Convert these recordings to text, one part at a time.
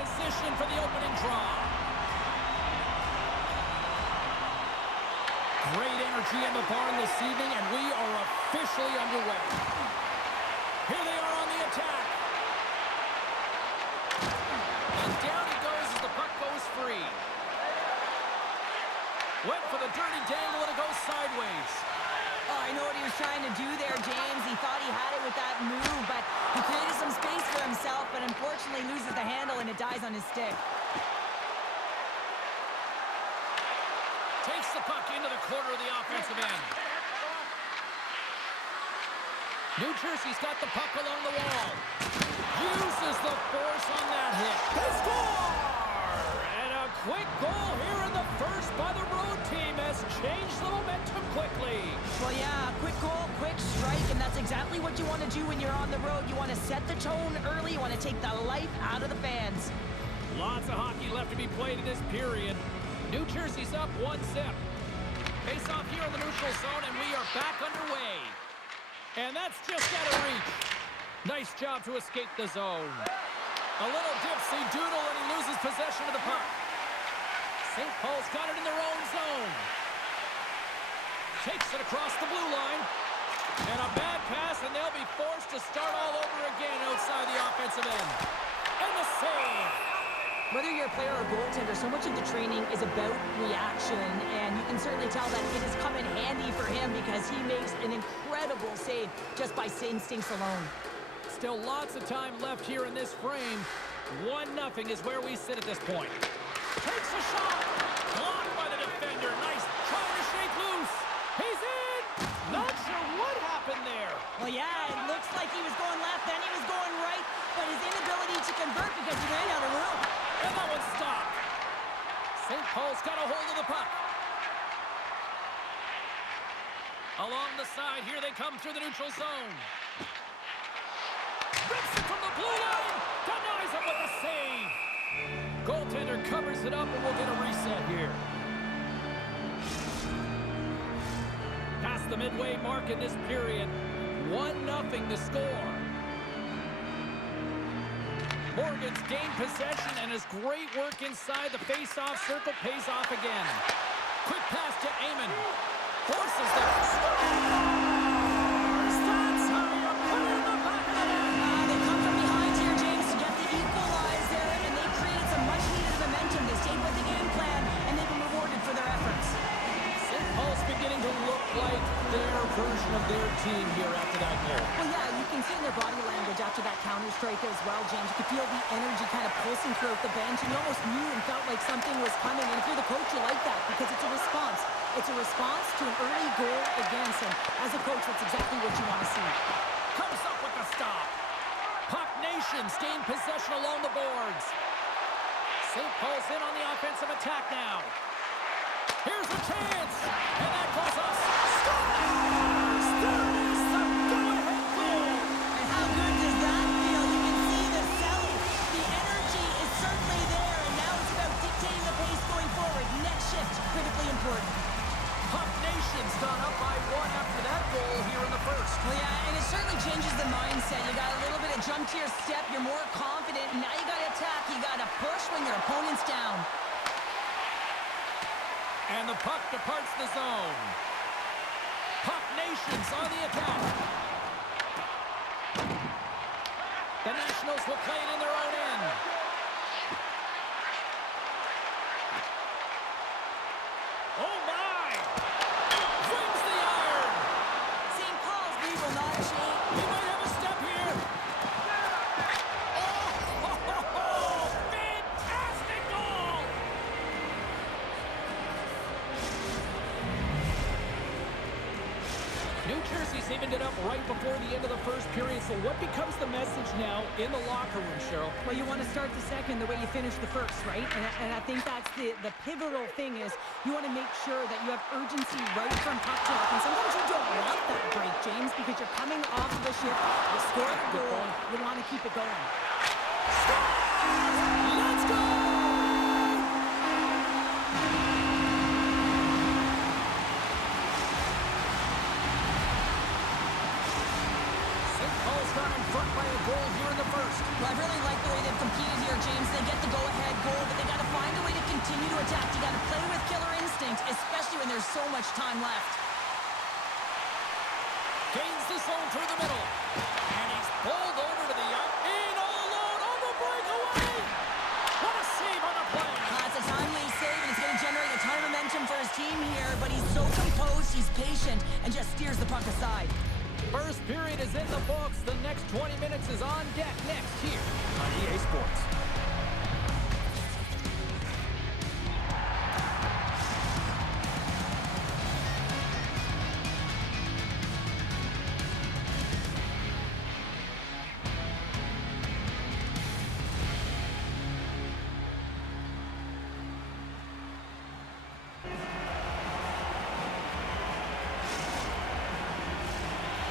position for the opening draw. Great energy in the barn this evening, and we are officially underway. Here they are on the attack. And down he goes as the puck goes free. Went for the dirty dangle, and it goes sideways. Oh, I know what he was trying to do there, James. He thought he had it with that move, but he created some space for himself, but unfortunately loses the handle, and it dies on his stick. Takes the puck into the corner of the offensive end. New Jersey's got the puck along the wall. Uses the force on that hit. They score! And a quick goal here in the first by the road team has changed the momentum quickly. Well, yeah, quick goal, quick strike, and that's exactly what you want to do when you're on the road. You want to set the tone early. You want to take the life out of the fans. Lots of hockey left to be played in this period. New Jersey's up 1-0. Face off here in the neutral zone, and we are back underway. And that's just out of reach. Nice job to escape the zone. A little dipsy doodle, and he loses possession of the puck. St. Paul's got it in their own zone. Takes it across the blue line. And a bad pass, and they'll be forced to start all over again outside the offensive end. And the save. Whether you're a player or a goaltender, so much of the training is about reaction, and you can certainly tell that it has come in handy for him because he makes an incredible save just by instincts alone. Still lots of time left here in this frame. 1-0 is where we sit at this point. Takes a shot. Blocked by the defender. Nice trying to shake loose. He's in. Not sure what happened there. Well, yeah, it looks like he was going left, then he was going right, but his inability to convert because he ran out of room. And that one stopped. St. Paul's got a hold of the puck. Along the side, here they come through the neutral zone. Rips it from the blue line. Denies him with a save. Goaltender covers it up, and we'll get a reset here. Past the midway mark in this period. 1-0 the score. Morgan's gained possession, and his great work inside the face-off circle pays off again. Quick pass to Amon. Forces the scores! That's how you put it in the back of the net! They come from behind here, James, to get the equalizer, and they created some much-needed momentum. They stayed with the game plan, and they've been rewarded for their efforts. St. Paul's beginning to look like their version of their team here after that goal. Well, yeah, you can see in their body language after that counter-strike as well, James. You could feel the energy kind of pulsing throughout the bench, and you almost knew and felt like something was coming. And if you're the coach, you like that because it's a response. It's a response to an early goal against him. As a coach, that's exactly what you want to see. Comes up with the stop. Puck Nation's gained possession along the boards. St. Paul's in on the offensive attack now. Here's a chance, and that goes up. Scores! There is the go-ahead goal. And how good does that feel? You can see the selling. The energy is certainly there, and now it's about dictating the pace going forward. Next shift, critically important. Puck Nation's gone up by 1 after that goal here in the first. Well, yeah, and it certainly changes the mindset. You got a little bit of jump to your step. You're more confident. Now you got to attack. You got to push when your opponent's down. And the puck departs the zone. Puck Nation's on the attack. The Nationals will play it in their own end. Oh my! Wins the iron! St. Paul's, we will not change. He might have a step here. Oh, fantastic goal! New Jersey's evened it up right before the end of the first period, so what becomes the message now in the locker room, Cheryl? Well, you want to start the second the way you finished the first, right? And I think that's the pivotal thing is you want to make sure that you have urgency right from puck drop. And sometimes you don't want that break, James, because you're coming off of a shift, you score a goal, you want to keep it going. Let's go! St. Paul's got in front by a goal here in the first. Well, I really like the way they've competed here, James. They get the go-ahead goal, but they got to find a way to continue to attack. You got to play with killer instinct, especially when there's so much time left. Gains the zone through the middle. And he's pulled over to the in all alone on the breakaway. What a save on the play. It's a timely save, and it's going to generate a ton of momentum for his team here, but he's so composed, he's patient, and just steers the puck aside. First period is in the books. The next 20 minutes is on deck next here on EA Sports.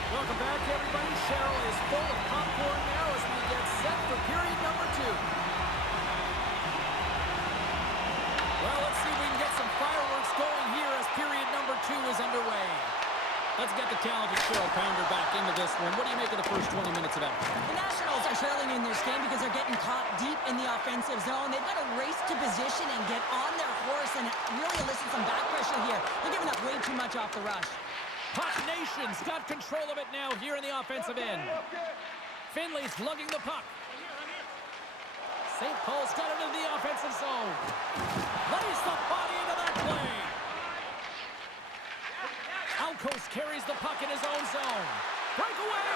Welcome back, everybody. Cheryl is full of popcorn now as we get set for period number 2. Well, let's see if we can get some fireworks going here as period number 2 is underway. Let's get the talented Cheryl Pounder back into this one. What do you make of the first 20 minutes of action? The Nationals are trailing in this game because they're getting caught deep in the offensive zone. They've got to race to position and get on their horse and really elicit some back pressure here. They're giving up way too much off the rush. Puck Nation's got control of it now here in the offensive end. Finley's lugging the puck. St. Paul's got it into the offensive zone. Lays the body into that play. Alcos carries the puck in his own zone. Breakaway.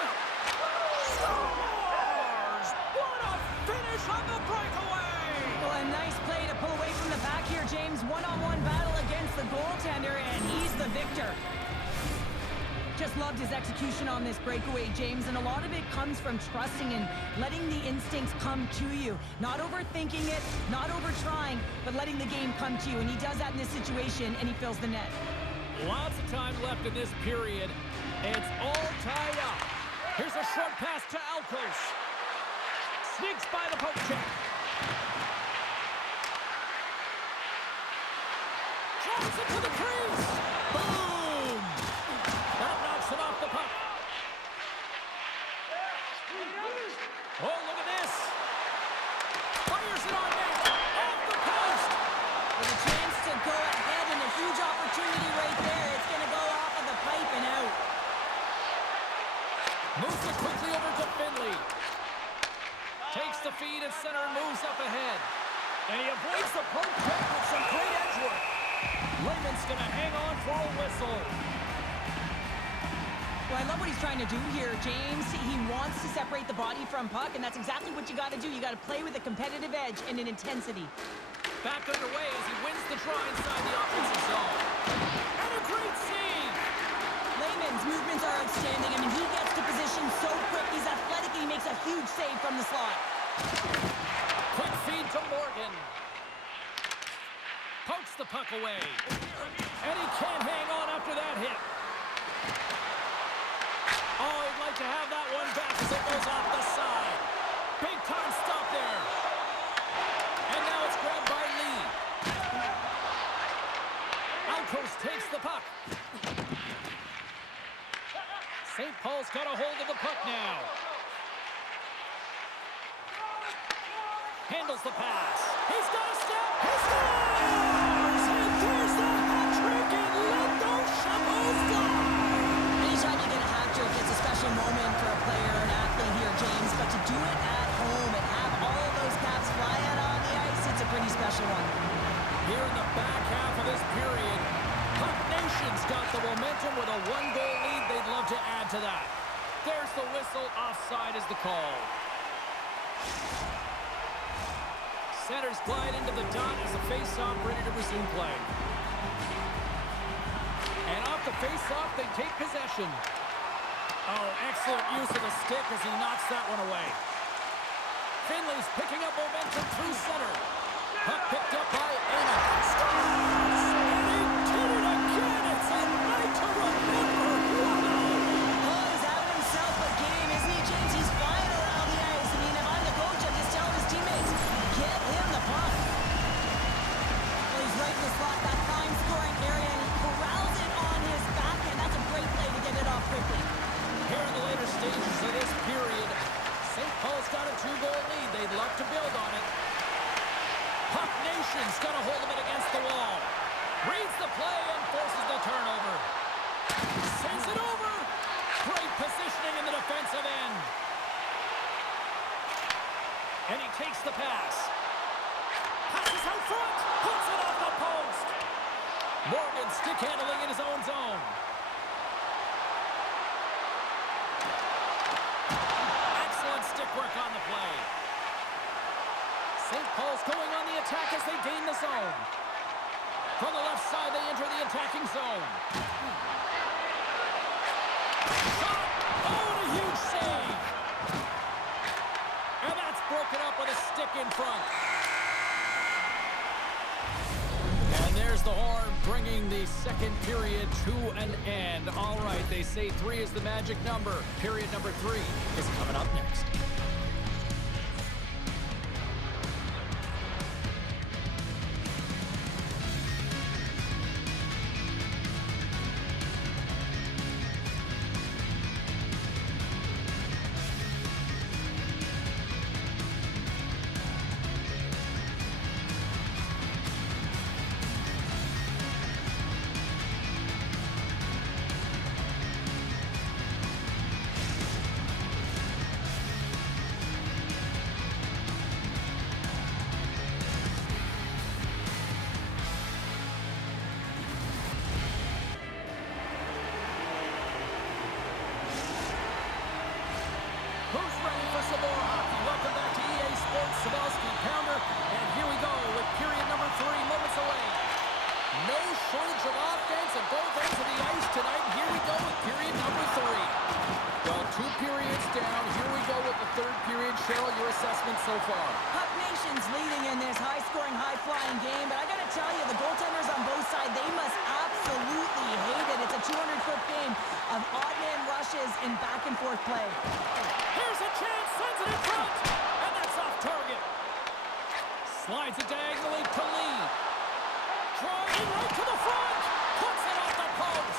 Scores! What a finish on the breakaway! Well, a nice play to pull away from the back here, James. One-on-one battle against the goaltender, and he's the victor. Just loved his execution on this breakaway, James, and a lot of it comes from trusting and letting the instincts come to you. Not overthinking it, not over-trying, but letting the game come to you, and he does that in this situation, and he fills the net. Lots of time left in this period. It's all tied up. Here's a short pass to Alcos. Sneaks by the poke check. Drives it to the crease. Boom! That knocks it off the puck. Oh, look at this. Fires it on net. Off the post. With a chance to go ahead and a huge opportunity right there. It's going to go off of the pipe and out. Moves it quickly over to Finley. Takes the feed at center and moves up ahead. And he avoids the poke check with some great edge work. Lehman's going to hang on for a whistle. Well, I love what he's trying to do here, James. He wants to separate the body from puck, and that's exactly what you got to do. You got to play with a competitive edge and an intensity. Back underway as he wins the draw inside the offensive zone. And a great save! Lehman's movements are outstanding. I mean, he gets to position so quick. He's athletic, and he makes a huge save from the slot. Quick feed to Morgan. Pokes the puck away. And he can't hang on after that hit. Oh, he'd like to have that one back as it goes off the side. Big time stop there. And now it's grabbed by Lee. Alcos takes the puck. St. Paul's got a hold of the puck now. Handles the pass. He's got a step. He scores! And there's the hat trick and let those Chapeaus fly. Anytime you get a hat trick, it's a special moment for a player or an athlete here, James. But to do it at home and have all of those caps fly out on the ice, it's a pretty special one. Here in the back half of this period, Puck Nation's got the momentum with a 1-goal lead. They'd love to add to that. There's the whistle. Offside is the call. Centers glide into the dot as the face-off ready to resume play. And off the face-off, they take possession. Oh, excellent use of the stick as he knocks that one away. Finley's picking up momentum through center. Puck picked up by Amy. Scores! And he did it again! It's a night to remember! Wow! Oh, he's having himself a game, isn't he, James? He's flying around the ice. I mean, if I'm the coach, I'm just telling his teammates, get him the puck. Well, he's right in the slot, that prime scoring area, and he corrals it on his backhand. That's a great play to get it off quickly. Here in the later stages of this period, St. Paul's got a 2-goal And he takes the pass. Passes out front. Puts it off the post. Morgan stick handling in his own zone. Excellent stick work on the play. St. Paul's going on the attack as they gain the zone. From the left side, they enter the attacking zone. Shot! Oh, and a huge save! And that's broken up with a stick in front. And there's the horn, bringing the second period to an end. All right, they say 3 is the magic number. Period number 3 is coming up next. Who's ready for some more hockey? Welcome back to EA Sports. Sabowski, Pounder, and here we go with period number 3 moments away. No shortage of offense at both ends of the ice tonight. Here we go with period number 3. Well, 2 periods down. Here we go with the 3rd period. Cheryl, your assessment so far? Puck Nation's leading in this high-scoring, high-flying game, but I gotta tell you, the goaltenders on both sides, they must absolutely hate it. It's a 200-foot game of odd-man rushes and back-and-forth play. Here's a chance, sends it in front, and that's off target. Slides it diagonally to Lee. Trying right to the front, puts it off the post.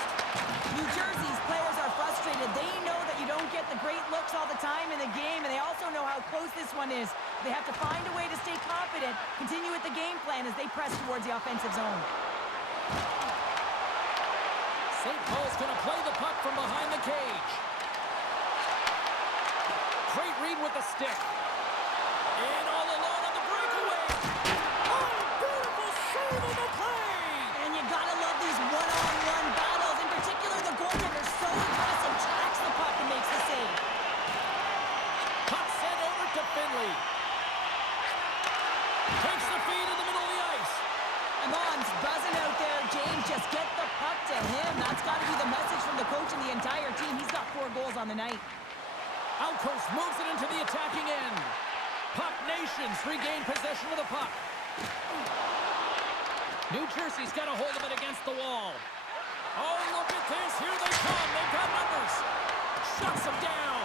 New Jersey's players are frustrated. They know that you don't get the great looks all the time in the game, and they also know how close this one is. They have to find a way to stay confident, continue with the game plan as they press towards the offensive zone. St. Paul's going to play the puck from behind the cage. Great read with the stick. And all alone on the breakaway. Oh, beautiful save on the play. And you gotta love these one-on-one battles. In particular, the goaltender so aggressive, tracks the puck and makes the save. Puck sent over to Finley. Takes the feed in the middle of the ice. Amon's buzzing out there. James, just get the puck to him. That's got to be the message from the coach and the entire team. He's got 4 goals on the night. Alcos moves it into the attacking end. Puck Nations regain possession of the puck. New Jersey's got a hold of it against the wall. Oh, look at this. Here they come. They've got numbers. Shuts them down.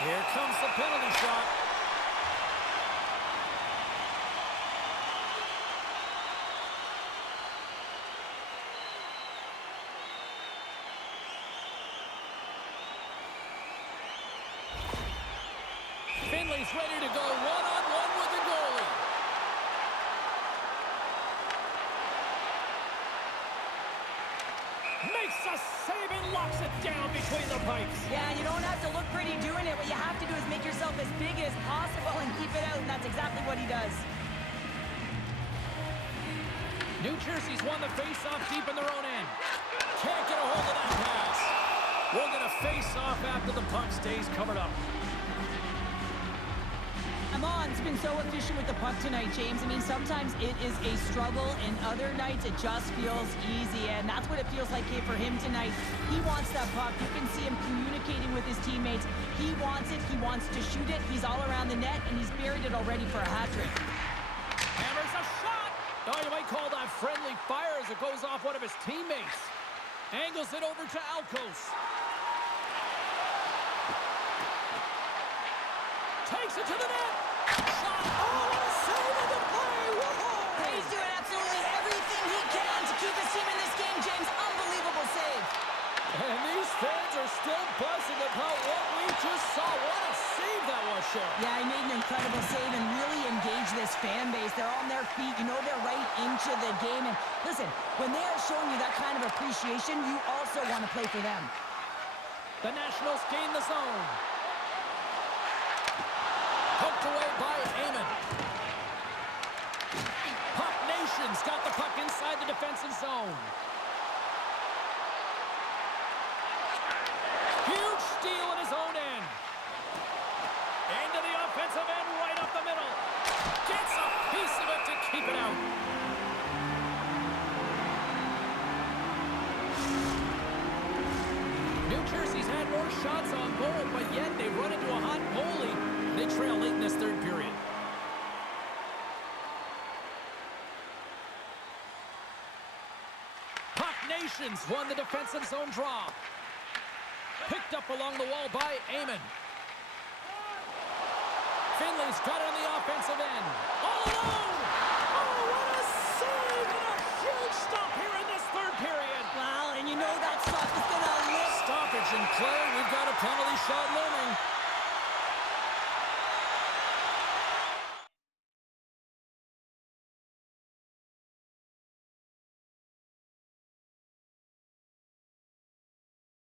Here comes the penalty shot. Finley's ready to go one-on-one with the goalie. Makes a save and locks it down between the pipes. Yeah, you don't have to look pretty doing it. What you have to do is make yourself as big as possible and keep it out, and that's exactly what he does. New Jersey's won the face-off deep in their own end. Can't get a hold of that pass. We're going to face off after the puck stays covered up. Amon's been so efficient with the puck tonight, James. I mean, sometimes it is a struggle, and other nights it just feels easy, and that's what it feels like here for him tonight. He wants that puck. You can see him communicating with his teammates. He wants it. He wants to shoot it. He's all around the net, and he's buried it already for a hat trick. Hammers a shot. Oh, you might call that friendly fire as it goes off one of his teammates. Angles it over to Alcos. Takes it to the net. Shot. Oh, what a save on the play. Whoa. He's doing absolutely everything he can to keep his team in this game, James. Unbelievable save. And these fans are still buzzing about what we just saw. What a save that was, Cheryl. Yeah, he made an incredible save and really engaged this fan base. They're on their feet. You know they're right into the game. And listen, when they are showing you that kind of appreciation, you also want to play for them. The Nationals gain the zone. Poked away by Amon. Puck Nation's got the puck inside the defensive zone. Huge steal in his own end. Into the offensive end, right up the middle. Gets a piece of it to keep it out. New Jersey's had more shots on goal, but yet they've run into a hot goalie. They trail late in this third period. Puck Nations won the defensive zone draw. Picked up along the wall by Amon. Finley's got it on the offensive end. All alone! Oh, what a save and a huge stop here in this third period. Wow, and you know that stop is going to lift. Stoppage in play. We've got a penalty shot looming.